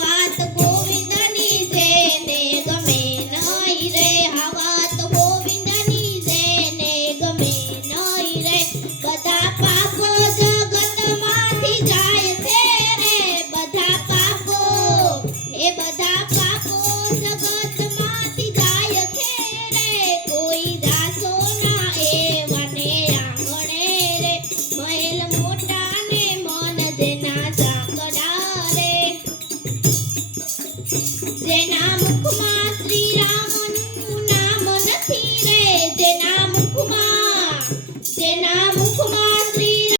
धन्यवाद